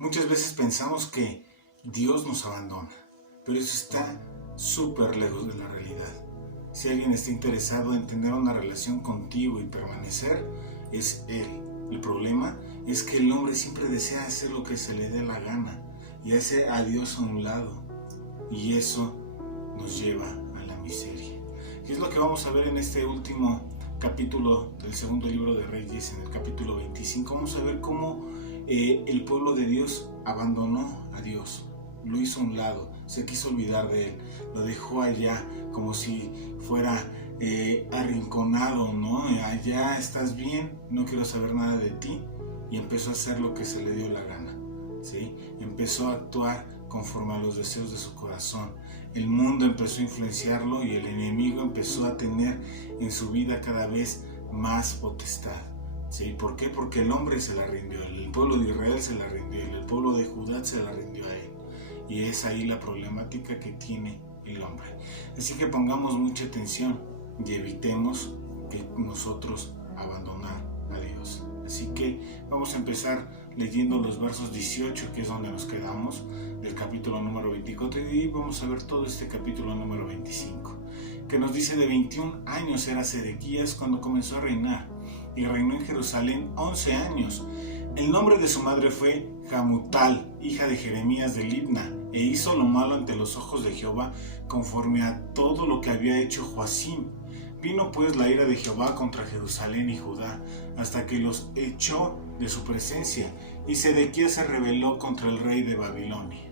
Muchas veces pensamos que Dios nos abandona, pero eso está súper lejos de la realidad. Si alguien está interesado en tener una relación contigo y permanecer, es Él. El problema es que el hombre siempre desea hacer lo que se le dé la gana y hace a Dios a un lado, y eso nos lleva a la miseria. ¿Qué es lo que vamos a ver en este último capítulo del segundo libro de Reyes, en el capítulo 25? Vamos a ver cómo el pueblo de Dios abandonó a Dios, lo hizo a un lado, se quiso olvidar de Él, lo dejó allá como si fuera arrinconado, ¿no? Allá estás bien, no quiero saber nada de ti, y empezó a hacer lo que se le dio la gana, ¿sí? Empezó a actuar conforme a los deseos de su corazón. El mundo empezó a influenciarlo y el enemigo empezó a tener en su vida cada vez más potestad. ¿Sí? ¿Por qué? Porque el hombre se la rindió, el pueblo de Israel se la rindió, el pueblo de Judá se la rindió a él. Y es ahí la problemática que tiene el hombre. Así que pongamos mucha atención y evitemos que nosotros abandonar a Dios. Así que vamos a empezar leyendo los versos 18, que es donde nos quedamos, del capítulo número 24, y vamos a ver todo este capítulo número 25, que nos dice: de 21 años era Sedequías cuando comenzó a reinar, y reinó en Jerusalén 11 años. El nombre de su madre fue Hamutal, hija de Jeremías de Libna, e hizo lo malo ante los ojos de Jehová, conforme a todo lo que había hecho Joacim. Vino pues la ira de Jehová contra Jerusalén y Judá, hasta que los echó de su presencia, y Sedequías se rebeló contra el rey de Babilonia.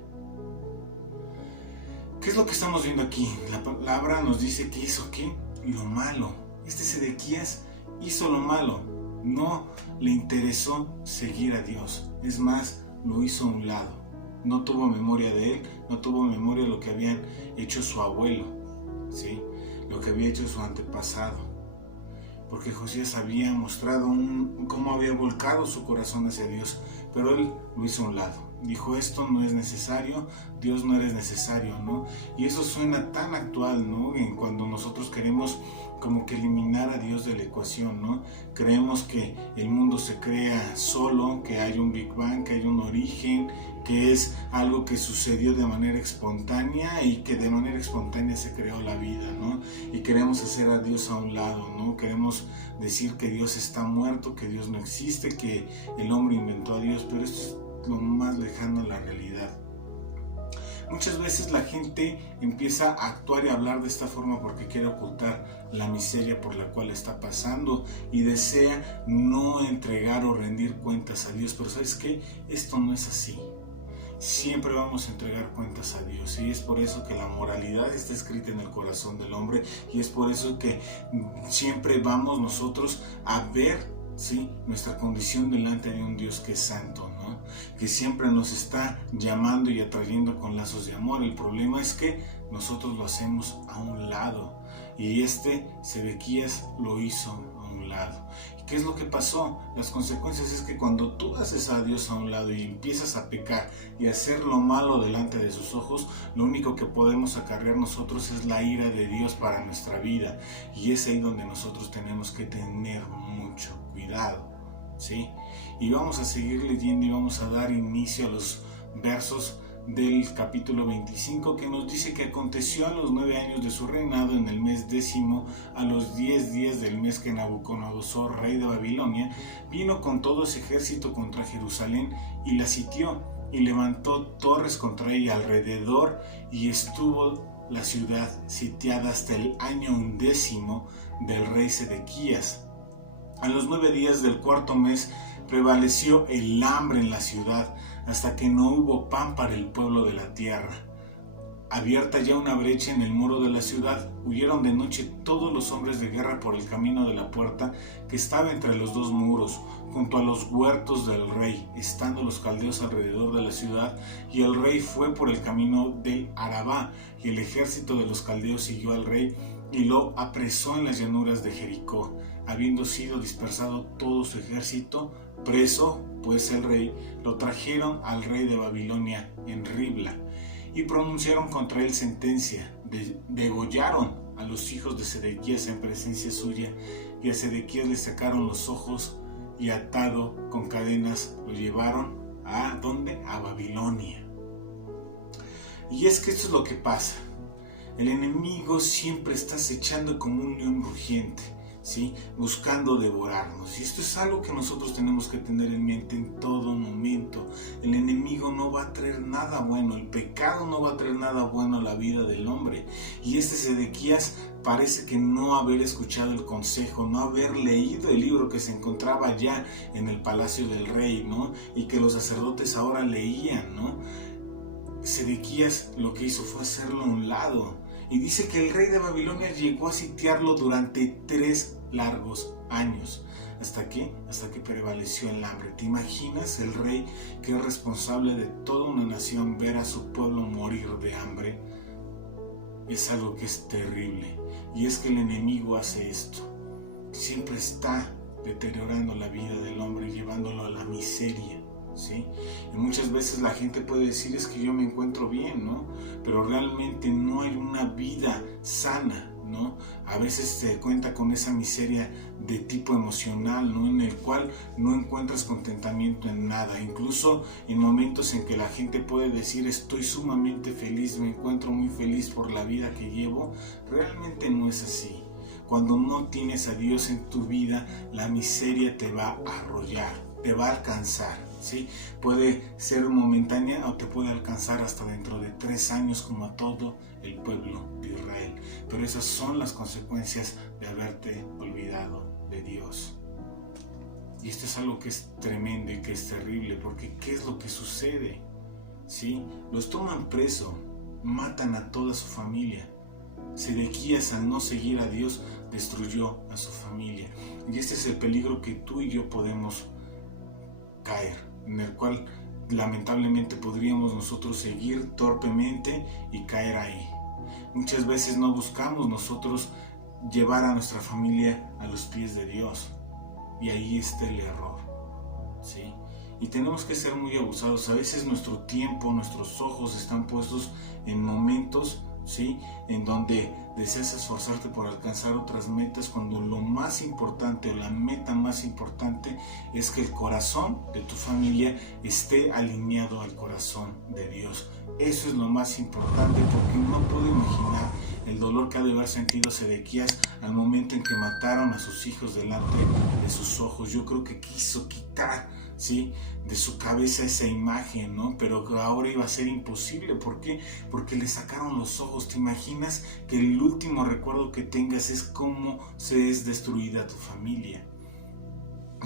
¿Qué es lo que estamos viendo aquí? La palabra nos dice que hizo ¿qué? Lo malo. Este Sedequías hizo lo malo, no le interesó seguir a Dios, es más, lo hizo a un lado. No tuvo memoria de él, no tuvo memoria de lo que habían hecho su abuelo, ¿sí? Lo que había hecho su antepasado, porque Josías había mostrado cómo había volcado su corazón hacia Dios, pero él lo hizo a un lado. Dijo: esto no es necesario, Dios no eres necesario, ¿no? Y eso suena tan actual, ¿no? En cuando nosotros queremos como que eliminar a Dios de la ecuación, ¿no? Creemos que el mundo se crea solo, que hay un Big Bang, que hay un origen, que es algo que sucedió de manera espontánea y que de manera espontánea se creó la vida, ¿no? Y queremos hacer a Dios a un lado, ¿no? Queremos decir que Dios está muerto, que Dios no existe, que el hombre inventó a Dios, pero esto es lo más lejano a la realidad. Muchas veces la gente empieza a actuar y a hablar de esta forma porque quiere ocultar la miseria por la cual está pasando y desea no entregar o rendir cuentas a Dios. Pero ¿sabes qué? Esto no es así. Siempre vamos a entregar cuentas a Dios, y es por eso que la moralidad está escrita en el corazón del hombre, y es por eso que siempre vamos nosotros a ver, ¿sí?, nuestra condición delante de un Dios que es santo, ¿no? Que siempre nos está llamando y atrayendo con lazos de amor. El problema es que nosotros lo hacemos a un lado, y Sedequías lo hizo a un lado. ¿Y qué es lo que pasó? Las consecuencias es que cuando tú haces a Dios a un lado y empiezas a pecar y a hacer lo malo delante de sus ojos, lo único que podemos acarrear nosotros es la ira de Dios para nuestra vida, y es ahí donde nosotros tenemos que tener mucho cuidado, ¿sí? Y vamos a seguir leyendo y vamos a dar inicio a los versos del capítulo 25, que nos dice que aconteció a los 9 años de su reinado, en el mes 10, a los 10 días del mes, que Nabucodonosor, rey de Babilonia, vino con todo su ejército contra Jerusalén y la sitió, y levantó torres contra ella alrededor, y estuvo la ciudad sitiada hasta el año 11 del rey Sedequías. A los 9 días del cuarto mes prevaleció el hambre en la ciudad, hasta que no hubo pan para el pueblo de la tierra. Abierta ya una brecha en el muro de la ciudad, huyeron de noche todos los hombres de guerra por el camino de la puerta que estaba entre los dos muros, junto a los huertos del rey, estando los caldeos alrededor de la ciudad, y el rey fue por el camino del Arabá, y el ejército de los caldeos siguió al rey y lo apresó en las llanuras de Jericó, habiendo sido dispersado todo su ejército. Preso pues el rey, lo trajeron al rey de Babilonia en Ribla, y pronunciaron contra él sentencia, degollaron a los hijos de Sedequías en presencia suya, y a Sedequías le sacaron los ojos, y atado con cadenas lo llevaron ¿A dónde? A Babilonia. Y es que esto es lo que pasa. El enemigo siempre está acechando como un león rugiente, ¿sí? Buscando devorarnos. Y esto es algo que nosotros tenemos que tener en mente en todo momento. El enemigo no va a traer nada bueno, el pecado no va a traer nada bueno a la vida del hombre. Y este Sedequías parece que no haber escuchado el consejo, no haber leído el libro que se encontraba ya en el palacio del rey, ¿no? Y que los sacerdotes ahora leían, ¿no? Sedequías lo que hizo fue hacerlo a un lado. Y dice que el rey de Babilonia llegó a sitiarlo durante 3 largos años. ¿Hasta qué? Hasta que prevaleció el hambre. ¿Te imaginas el rey que es responsable de toda una nación ver a su pueblo morir de hambre? Es algo que es terrible. Y es que el enemigo hace esto. Siempre está deteriorando la vida del hombre, llevándolo a la miseria, ¿sí? Y muchas veces la gente puede decir, es que yo me encuentro bien, ¿no? Pero realmente no hay una vida sana, ¿no? A veces se cuenta con esa miseria de tipo emocional, ¿no? En el cual no encuentras contentamiento en nada. Incluso en momentos en que la gente puede decir, estoy sumamente feliz, me encuentro muy feliz por la vida que llevo, realmente no es así. Cuando no tienes a Dios en tu vida, la miseria te va a arrollar, te va a alcanzar, ¿sí? Puede ser momentánea o te puede alcanzar hasta dentro de 3 años, como a todo el pueblo de Israel. Pero esas son las consecuencias de haberte olvidado de Dios. Y esto es algo que es tremendo y que es terrible, porque ¿qué es lo que sucede? ¿Sí? Los toman preso, matan a toda su familia. Sedequías, al no seguir a Dios, destruyó a su familia. Y este es el peligro que tú y yo podemos caer, en el cual lamentablemente podríamos nosotros seguir torpemente y caer ahí. Muchas veces no buscamos nosotros llevar a nuestra familia a los pies de Dios, y ahí está el error, ¿sí? Y tenemos que ser muy abusados. A veces nuestro tiempo, nuestros ojos están puestos en momentos, ¿sí?, en donde deseas esforzarte por alcanzar otras metas, cuando lo más importante o la meta más importante es que el corazón de tu familia esté alineado al corazón de Dios. Eso es lo más importante, porque no puedo imaginar el dolor que ha de haber sentido Sedequías al momento en que mataron a sus hijos delante de sus ojos. Yo creo que quiso quitar, ¿sí?, de su cabeza esa imagen, ¿no? Pero ahora iba a ser imposible. ¿Por qué? Porque le sacaron los ojos. ¿Te imaginas que el último recuerdo que tengas es cómo se es destruida tu familia?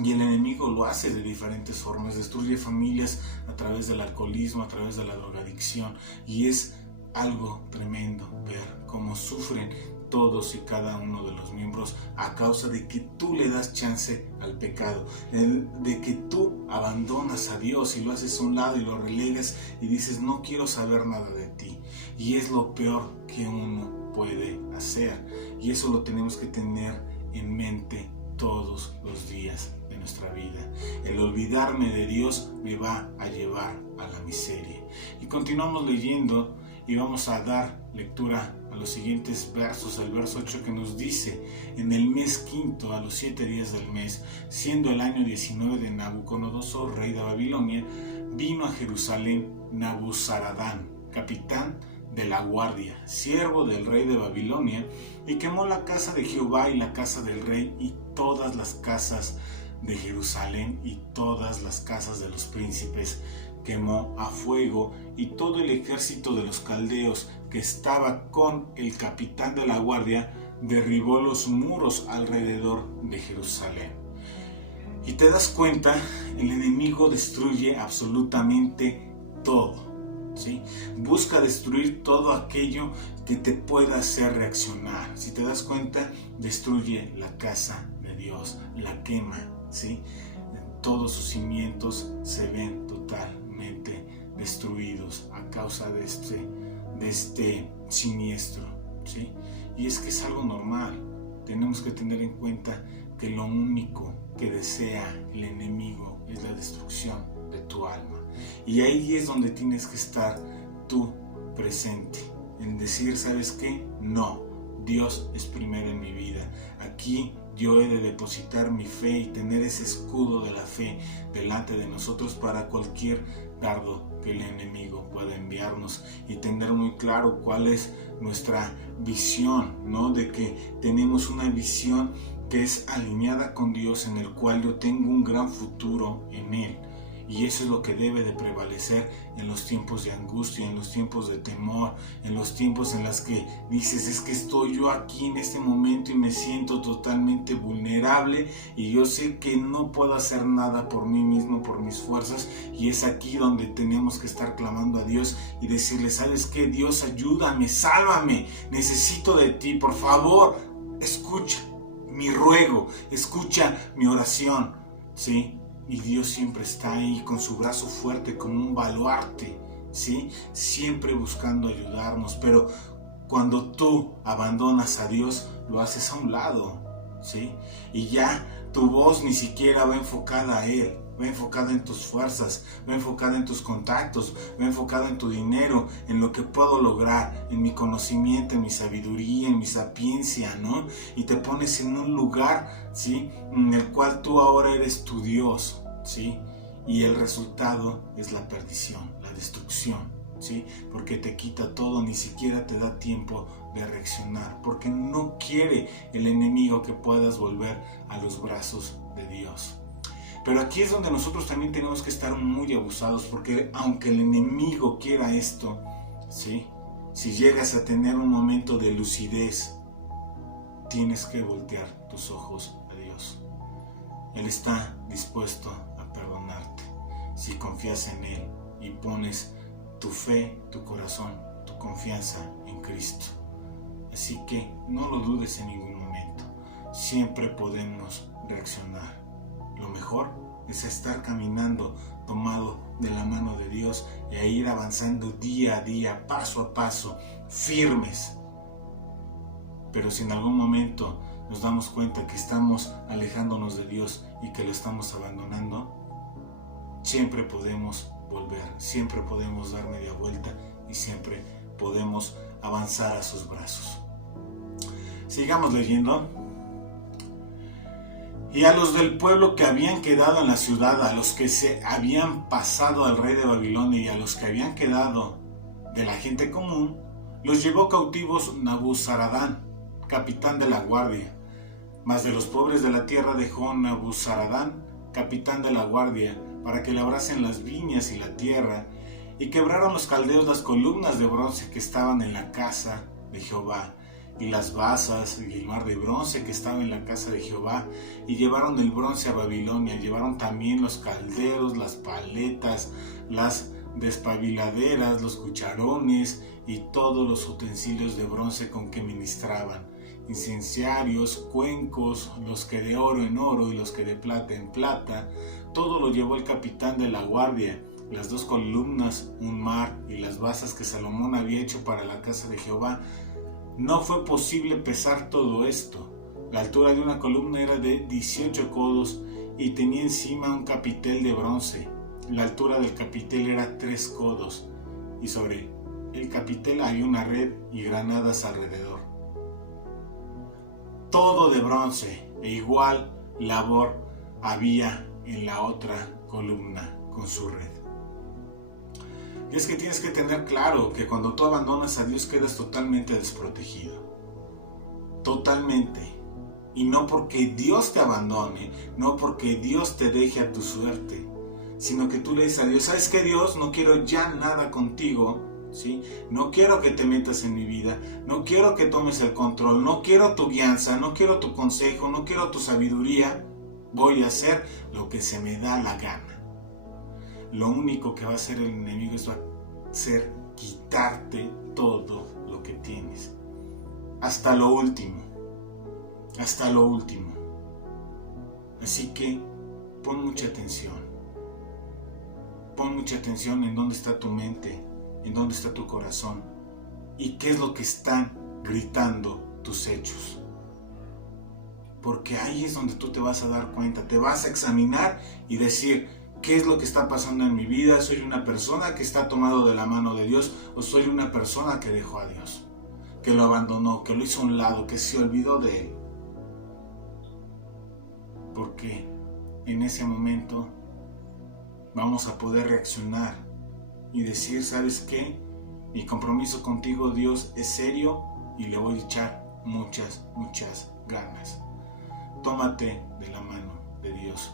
Y el enemigo lo hace de diferentes formas. Destruye familias a través del alcoholismo, a través de la drogadicción. Y es algo tremendo ver cómo sufren todos y cada uno de los miembros a causa de que tú le das chance al pecado, de que tú abandonas a Dios y lo haces a un lado y lo relegas y dices, no quiero saber nada de ti. Y es lo peor que uno puede hacer, y eso lo tenemos que tener en mente todos los días de nuestra vida. El olvidarme de Dios me va a llevar a la miseria. Y continuamos leyendo y vamos a dar lectura a los siguientes versos. El verso 8, que nos dice: en el mes quinto, a los 7 días del mes, siendo el año 19 de Nabucodonosor, rey de Babilonia, vino a Jerusalén Nabuzaradán, capitán de la guardia, siervo del rey de Babilonia, y quemó la casa de Jehová y la casa del rey y todas las casas de Jerusalén y todas las casas de los príncipes quemó a fuego, y todo el ejército de los caldeos que estaba con el capitán de la guardia derribó los muros alrededor de Jerusalén. Y te das cuenta, el enemigo destruye absolutamente todo, ¿sí? Busca destruir todo aquello que te pueda hacer reaccionar. Si te das cuenta, destruye la casa de Dios, la quema, ¿sí? Todos sus cimientos se ven totalmente destruidos a causa de este siniestro, ¿sí? Y es que es algo normal. Tenemos que tener en cuenta que lo único que desea el enemigo es la destrucción de tu alma. Y ahí es donde tienes que estar tú presente, en decir, ¿sabes qué? No, Dios es primero en mi vida. Aquí yo he de depositar mi fe y tener ese escudo de la fe delante de nosotros para cualquier dardo que el enemigo pueda enviarnos, y tener muy claro cuál es nuestra visión, ¿no? De que tenemos una visión que es alineada con Dios, en el cual yo tengo un gran futuro en Él. Y eso es lo que debe de prevalecer en los tiempos de angustia, en los tiempos de temor, en los tiempos en los que dices, es que estoy yo aquí en este momento y me siento totalmente vulnerable y yo sé que no puedo hacer nada por mí mismo, por mis fuerzas, y es aquí donde tenemos que estar clamando a Dios y decirle, ¿sabes qué? Dios, ayúdame, sálvame, necesito de ti, por favor, escucha mi ruego, escucha mi oración, ¿sí? Y Dios siempre está ahí con su brazo fuerte como un baluarte, ¿sí? Siempre buscando ayudarnos. Pero cuando tú abandonas a Dios, lo haces a un lado, ¿sí? Y ya tu voz ni siquiera va enfocada a Él, va enfocada en tus fuerzas, va enfocada en tus contactos, va enfocada en tu dinero, en lo que puedo lograr, en mi conocimiento, en mi sabiduría, en mi sapiencia, ¿no? Y te pones en un lugar, ¿sí? En el cual tú ahora eres tu Dios, ¿sí? Y el resultado es la perdición, la destrucción, ¿sí? Porque te quita todo, ni siquiera te da tiempo de reaccionar, porque no quiere el enemigo que puedas volver a los brazos de Dios. Pero aquí es donde nosotros también tenemos que estar muy abusados, porque aunque el enemigo quiera esto, ¿sí? Si llegas a tener un momento de lucidez, tienes que voltear tus ojos a Dios. Él está dispuesto a perdonarte si confías en Él y pones tu fe, tu corazón, tu confianza en Cristo. Así que no lo dudes en ningún momento. Siempre podemos reaccionar. Lo mejor es estar caminando tomado de la mano de Dios y a ir avanzando día a día, paso a paso, firmes. Pero si en algún momento nos damos cuenta que estamos alejándonos de Dios y que lo estamos abandonando, siempre podemos volver, siempre podemos dar media vuelta y siempre podemos avanzar a sus brazos. Sigamos leyendo. Y a los del pueblo que habían quedado en la ciudad, a los que se habían pasado al rey de Babilonia y a los que habían quedado de la gente común, los llevó cautivos Nabuzaradán, capitán de la guardia. Mas de los pobres de la tierra dejó Nabuzaradán, capitán de la guardia, para que labrasen las viñas y la tierra, y quebraron los caldeos las columnas de bronce que estaban en la casa de Jehová, y las basas y el mar de bronce que estaba en la casa de Jehová, y llevaron el bronce a Babilonia. Llevaron también los calderos, las paletas, las despabiladeras, los cucharones y todos los utensilios de bronce con que ministraban, incenciarios, cuencos, los que de oro en oro y los que de plata en plata. Todo lo llevó el capitán de la guardia, las 2 columnas, un mar y las basas que Salomón había hecho para la casa de Jehová. No fue posible pesar todo esto. La altura de una columna era de 18 codos y tenía encima un capitel de bronce. La altura del capitel era 3 codos y sobre el capitel había una red y granadas alrededor. Todo de bronce, e igual labor había en la otra columna con su red. Y es que tienes que tener claro que cuando tú abandonas a Dios quedas totalmente desprotegido. Totalmente. Y no porque Dios te abandone, no porque Dios te deje a tu suerte, sino que tú le dices a Dios, ¿sabes qué, Dios? No quiero ya nada contigo, ¿sí? No quiero que te metas en mi vida, no quiero que tomes el control, no quiero tu guianza, no quiero tu consejo, no quiero tu sabiduría. Voy a hacer lo que se me da la gana. Lo único que va a hacer el enemigo es hacer quitarte todo lo que tienes. Hasta lo último. Hasta lo último. Así que pon mucha atención. Pon mucha atención en dónde está tu mente, en dónde está tu corazón y qué es lo que están gritando tus hechos. Porque ahí es donde tú te vas a dar cuenta, te vas a examinar y decir, ¿qué es lo que está pasando en mi vida? ¿Soy una persona que está tomado de la mano de Dios o soy una persona que dejó a Dios? Que lo abandonó, que lo hizo a un lado, que se olvidó de Él. porque en ese momento vamos a poder reaccionar y decir, ¿sabes qué? Mi compromiso contigo, Dios, es serio y le voy a echar muchas ganas. Tómate de la mano de Dios.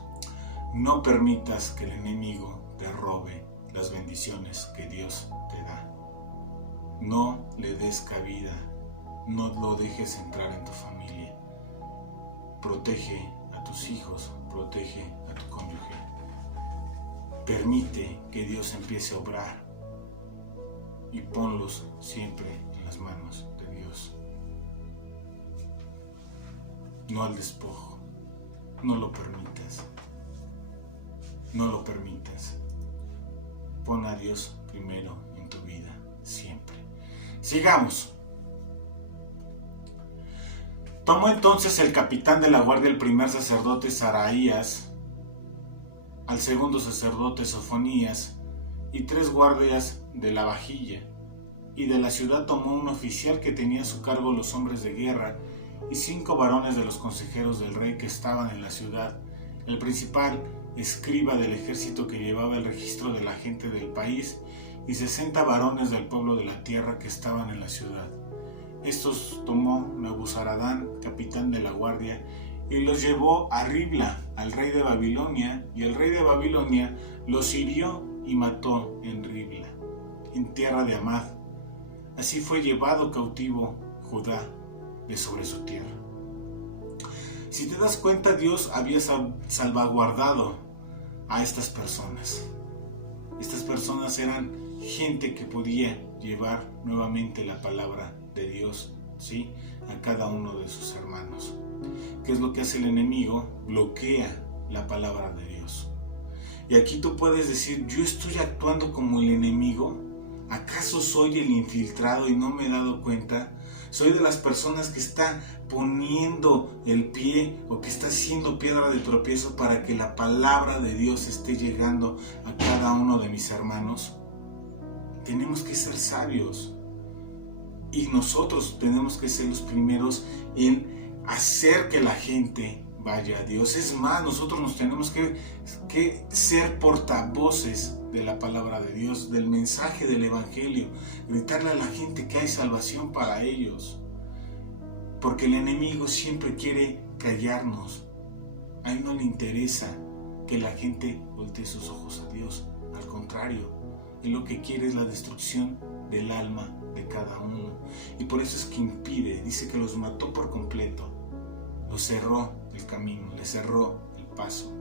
No permitas que el enemigo te robe las bendiciones que Dios te da. No le des cabida, no lo dejes entrar en tu familia. Protege a tus hijos, protege a tu cónyuge. Permite que Dios empiece a obrar y ponlos siempre en las manos de Dios. No al despojo, no lo permitas, no lo permitas. Pon a Dios primero en tu vida, siempre. Sigamos. Tomó entonces el capitán de la guardia el primer sacerdote Saraías, al segundo sacerdote Sofonías, y 3 guardias de la vajilla, y de la ciudad tomó un oficial que tenía a su cargo los hombres de guerra, y 5 varones de los consejeros del rey que estaban en la ciudad, el principal escriba del ejército que llevaba el registro de la gente del país, y 60 varones del pueblo de la tierra que estaban en la ciudad. Estos tomó Nabuzaradán, capitán de la guardia, y los llevó a Ribla, al rey de Babilonia, y el rey de Babilonia los hirió y mató en Ribla, en tierra de Amad. Así fue llevado cautivo Judá de sobre su tierra. Si te das cuenta, Dios había salvaguardado a estas personas. Estas personas eran gente que podía llevar nuevamente la palabra de Dios, ¿sí?, a cada uno de sus hermanos. ¿Qué es lo que hace el enemigo? Bloquea la palabra de Dios. Y aquí tú puedes decir, ¿yo estoy actuando como el enemigo? ¿Acaso soy el infiltrado y no me he dado cuenta? ¿Soy de las personas que está poniendo el pie o que está haciendo piedra de tropiezo para que la palabra de Dios esté llegando a cada uno de mis hermanos? Tenemos que ser sabios. Y nosotros tenemos que ser los primeros en hacer que la gente vaya a Dios. Es más, nosotros nos tenemos que ser portavoces de la palabra de Dios, del mensaje del evangelio, gritarle a la gente que hay salvación para ellos. Porque el enemigo siempre quiere callarnos. A él no le interesa que la gente voltee sus ojos a Dios. Al contrario, él lo que quiere es la destrucción del alma de cada uno. Y por eso es que impide, dice que los mató por completo. Los cerró el camino, le cerró el paso.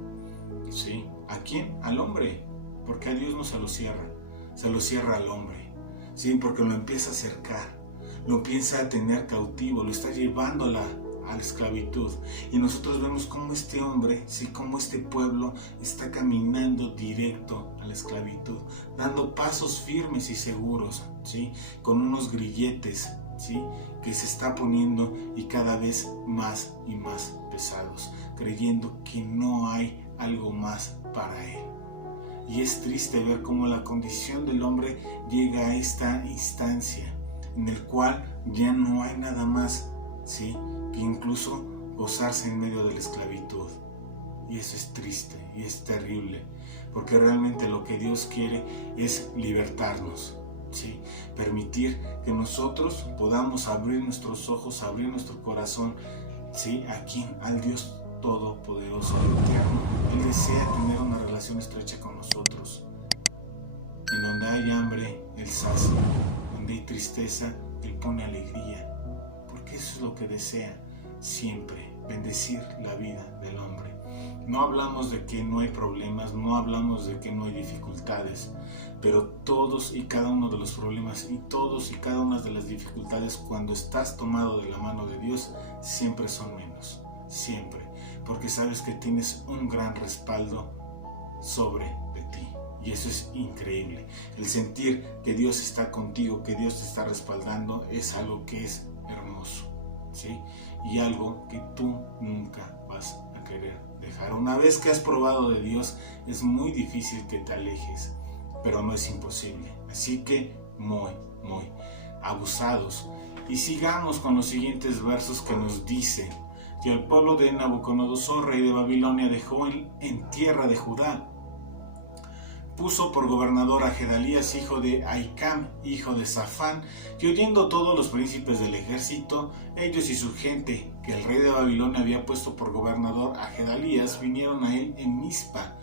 ¿Sí? ¿A quién? Al hombre. Porque a Dios no se lo cierra al hombre. ¿Sí? Porque lo empieza a acercar, lo empieza a tener cautivo, lo está llevando a la esclavitud. Y nosotros vemos cómo este hombre, ¿sí?, cómo este pueblo está caminando directo a la esclavitud, dando pasos firmes y seguros, ¿sí?, con unos grilletes, ¿sí?, que se está poniendo y cada vez más y más pesados, creyendo que no hay algo más para él. Y es triste ver cómo la condición del hombre llega a esta instancia en el cual ya no hay nada más, ¿sí?, que incluso gozarse en medio de la esclavitud. Y eso es triste y es terrible, porque realmente lo que Dios quiere es libertarnos, ¿sí?, permitir que nosotros podamos abrir nuestros ojos, abrir nuestro corazón, ¿sí?, ¿a quién? Al Dios Todopoderoso y Eterno. Él desea tener una relación estrecha con nosotros. En donde hay hambre, Él sacia. Donde hay tristeza, Él pone alegría. Porque eso es lo que desea siempre, bendecir la vida del hombre. No hablamos de que no hay problemas, no hablamos de que no hay dificultades, pero todos y cada uno de los problemas y todos y cada una de las dificultades, cuando estás tomado de la mano de Dios, siempre son menos, siempre, porque sabes que tienes un gran respaldo sobre de ti. Y eso es increíble. El sentir que Dios está contigo, que Dios te está respaldando, es algo que es hermoso, ¿sí? Y algo que tú nunca vas a querer dejar. Una vez que has probado de Dios, es muy difícil que te alejes, pero no es imposible. Así que muy abusados. Y sigamos con los siguientes versos que nos dicen: y al pueblo de Nabucodonosor, rey de Babilonia, dejó en tierra de Judá. Puso por gobernador a Gedalías, hijo de Ahicam, hijo de Safán, y oyendo todos los príncipes del ejército, ellos y su gente, que el rey de Babilonia había puesto por gobernador a Gedalías, vinieron a él en Mizpa.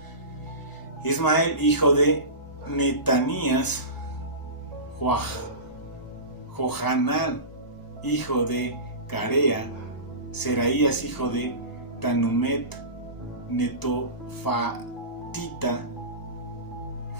Ismael, hijo de Netanías, Johanán, hijo de Carea, Seraías, hijo de Tanumet, Netofatita,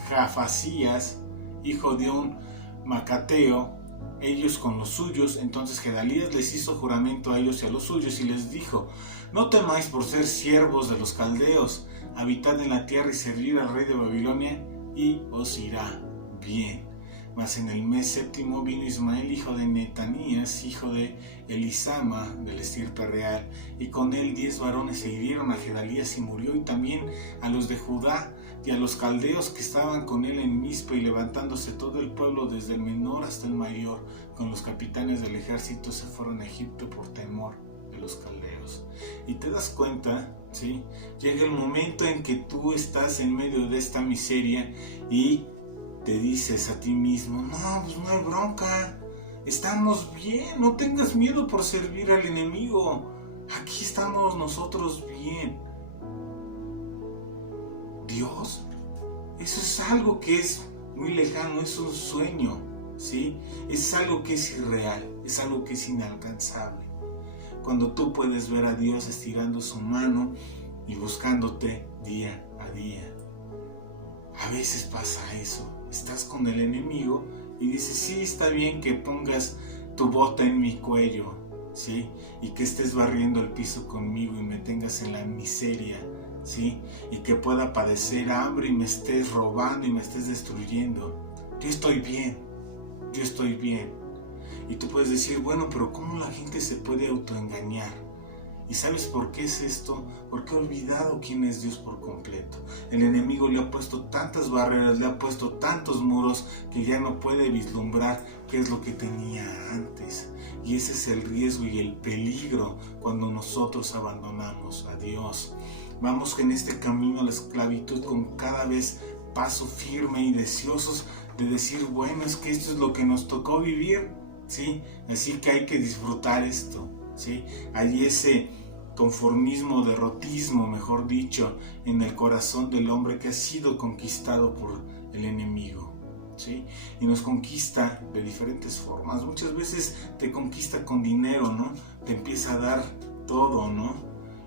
Jafasías, hijo de un Macateo, ellos con los suyos. Entonces Gedalías les hizo juramento a ellos y a los suyos y les dijo: no temáis por ser siervos de los caldeos, habitad en la tierra y servid al rey de Babilonia, y os irá bien. Mas en el mes séptimo vino Ismael, hijo de Netanías, hijo de Elisama, del estirpe real, y con él 10 varones se hirieron a Gedalías y murió, y también a los de Judá y a los caldeos que estaban con él en Mizpa, y levantándose todo el pueblo desde el menor hasta el mayor, con los capitanes del ejército, se fueron a Egipto por temor de los caldeos. Y te das cuenta, ¿sí? Llega el momento en que tú estás en medio de esta miseria y te dices a ti mismo: no, pues no hay bronca, estamos bien, no tengas miedo por servir al enemigo, aquí estamos nosotros bien. Dios, eso es algo que es muy lejano, es un sueño, ¿sí? Es algo que es irreal, es algo que es inalcanzable. Cuando tú puedes ver a Dios estirando su mano y buscándote día a día. A veces pasa eso, estás con el enemigo y dices: sí, está bien que pongas tu bota en mi cuello, ¿sí? Y que estés barriendo el piso conmigo y me tengas en la miseria, ¿sí? Y que pueda padecer hambre y me estés robando y me estés destruyendo. Yo estoy bien, yo estoy bien. Y tú puedes decir: bueno, pero ¿cómo la gente se puede autoengañar? ¿Y sabes por qué es esto? Porque ha olvidado quién es Dios por completo. El enemigo le ha puesto tantas barreras, le ha puesto tantos muros, que ya no puede vislumbrar qué es lo que tenía antes. Y ese es el riesgo y el peligro cuando nosotros abandonamos a Dios. Vamos en este camino a la esclavitud con cada vez paso firme y deseosos de decir: bueno, es que esto es lo que nos tocó vivir, ¿sí? Así que hay que disfrutar esto, ¿sí? Hay ese conformismo, derrotismo, mejor dicho, en el corazón del hombre que ha sido conquistado por el enemigo, ¿sí? Y nos conquista de diferentes formas. Muchas veces te conquista con dinero, ¿no? Te empieza a dar todo, ¿no?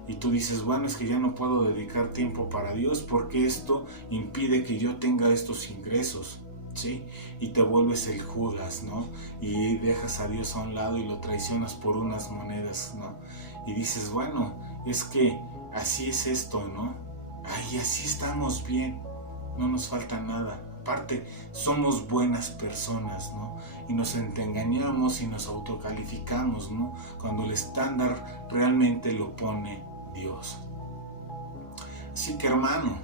Y tú dices: bueno, es que ya no puedo dedicar tiempo para Dios porque esto impide que yo tenga estos ingresos, ¿sí? Y te vuelves el Judas, ¿no? Y dejas a Dios a un lado y lo traicionas por unas monedas, ¿no? Y dices: bueno, es que así es esto, ¿no? Ay, así estamos bien, no nos falta nada. Aparte, somos buenas personas, ¿no? Y nos engañamos y nos autocalificamos, ¿no? Cuando el estándar realmente lo pone Dios. Así que, hermano,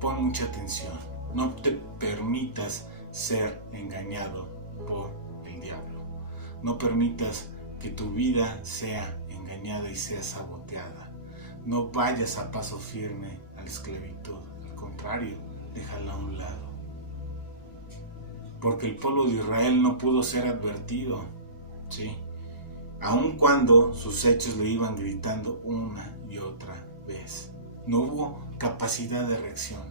pon mucha atención. No te permitas ser engañado por el diablo. No permitas que tu vida sea engañada y sea saboteada. No vayas a paso firme a la esclavitud. Al contrario, déjala a un lado. Porque el pueblo de Israel no pudo ser advertido, ¿sí? Aun cuando sus hechos le iban gritando una y otra vez. No hubo capacidad de reacción.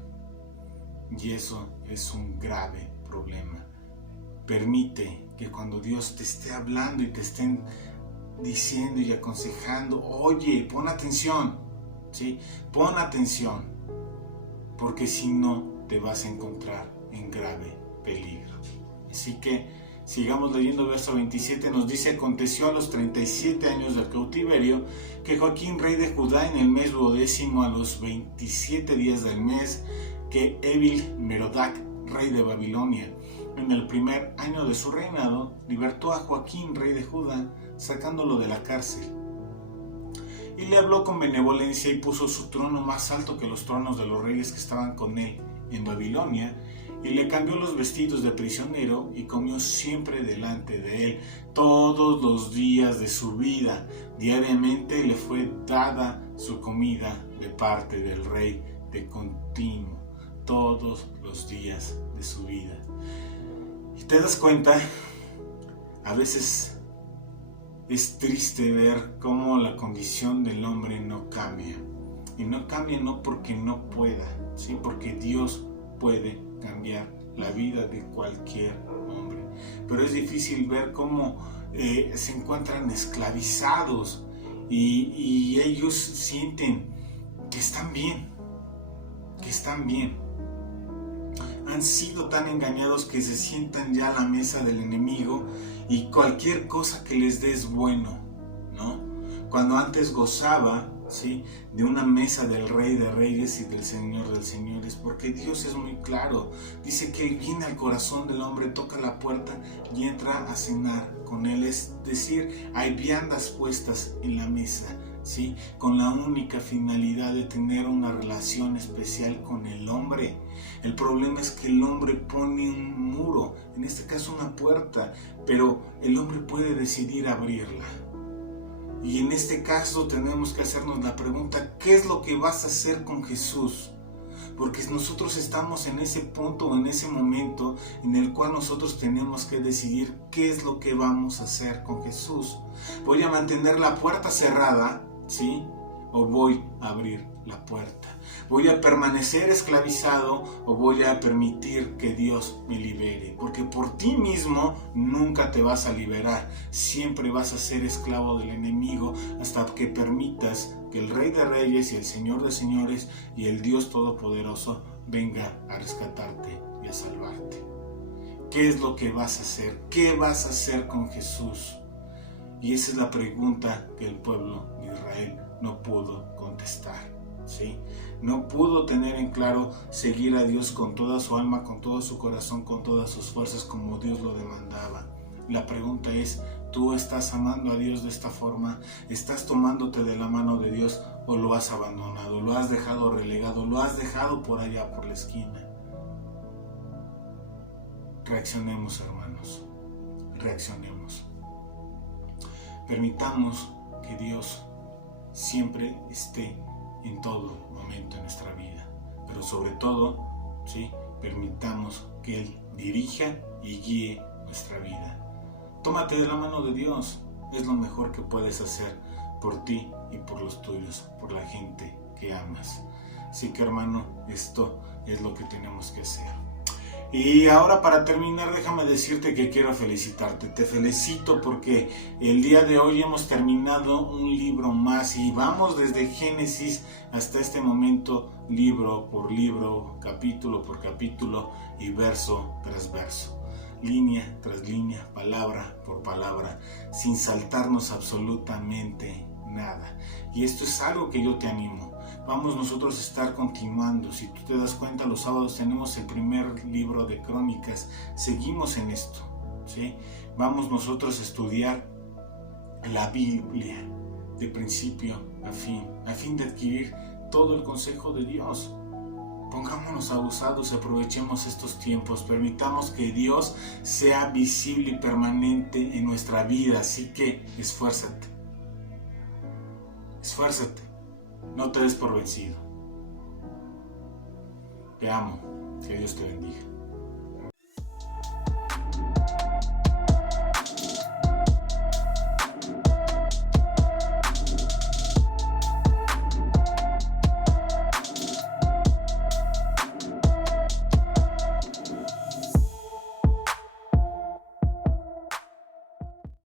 Y eso es un grave problema. Permite que cuando Dios te esté hablando y te estén diciendo y aconsejando: oye, pon atención, ¿sí? Pon atención, porque si no te vas a encontrar en grave peligro. Así que sigamos leyendo. Verso 27 nos dice: aconteció a los 37 años del cautiverio que Joaquín, rey de Judá, en el mes 12º, a los 27 días del mes, que Evil Merodac, rey de Babilonia, en el primer año de su reinado, libertó a Joaquín, rey de Judá, sacándolo de la cárcel. Y le habló con benevolencia y puso su trono más alto que los tronos de los reyes que estaban con él en Babilonia, y le cambió los vestidos de prisionero y comió siempre delante de él todos los días de su vida. Diariamente le fue dada su comida de parte del rey de continuo, todos los días de su vida. Y te das cuenta, a veces es triste ver cómo la condición del hombre no cambia. Y no cambia no porque no pueda, ¿sí? Porque Dios puede cambiar la vida de cualquier hombre. Pero es difícil ver cómo se encuentran esclavizados y ellos sienten que están bien, Han sido tan engañados que se sientan ya a la mesa del enemigo y cualquier cosa que les dé es bueno, ¿no? Cuando antes gozaba, ¿sí?, de una mesa del Rey de Reyes y del Señor de Señores, porque Dios es muy claro. Dice que Él viene al corazón del hombre, toca la puerta y entra a cenar con Él. Es decir, hay viandas puestas en la mesa, ¿sí?, con la única finalidad de tener una relación especial con el hombre. El problema es que el hombre pone un muro, en este caso una puerta, pero el hombre puede decidir abrirla. Y en este caso tenemos que hacernos la pregunta, ¿qué es lo que vas a hacer con Jesús? Porque nosotros estamos en ese punto, en ese momento en el cual nosotros tenemos que decidir qué es lo que vamos a hacer con Jesús. ¿Voy a mantener la puerta cerrada, sí? ¿O voy a abrir la puerta? ¿Voy a permanecer esclavizado o voy a permitir que Dios me libere? Porque por ti mismo nunca te vas a liberar. Siempre vas a ser esclavo del enemigo hasta que permitas que el Rey de Reyes y el Señor de Señores y el Dios Todopoderoso venga a rescatarte y a salvarte. ¿Qué es lo que vas a hacer? ¿Qué vas a hacer con Jesús? Y esa es la pregunta que el pueblo de Israel no pudo contestar, ¿sí? No pudo tener en claro seguir a Dios con toda su alma, con todo su corazón, con todas sus fuerzas, como Dios lo demandaba. La pregunta es, ¿tú estás amando a Dios de esta forma? ¿Estás tomándote de la mano de Dios o lo has abandonado? ¿Lo has dejado relegado? ¿Lo has dejado por allá, por la esquina? Reaccionemos, hermanos. Reaccionemos. Permitamos que Dios siempre esté en todo momento en nuestra vida, pero sobre todo, ¿sí?, permitamos que Él dirija y guíe nuestra vida. Tómate de la mano de Dios, es lo mejor que puedes hacer por ti y por los tuyos, por la gente que amas. Así que, hermano, esto es lo que tenemos que hacer. Y ahora, para terminar, déjame decirte que quiero felicitarte. Te felicito porque el día de hoy hemos terminado un libro más y vamos desde Génesis hasta este momento, libro por libro, capítulo por capítulo y verso tras verso, línea tras línea, palabra por palabra, sin saltarnos absolutamente nada. Y esto es algo que yo te animo. Vamos nosotros a estar continuando. Si tú te das cuenta, los sábados tenemos el primer libro de Crónicas. Seguimos en esto, ¿sí? Vamos nosotros a estudiar la Biblia de principio a fin de adquirir todo el consejo de Dios. Pongámonos abusados y aprovechemos estos tiempos. Permitamos que Dios sea visible y permanente en nuestra vida. Así que esfuérzate. Esfuérzate. No te des por vencido. Te amo. Que Dios te bendiga.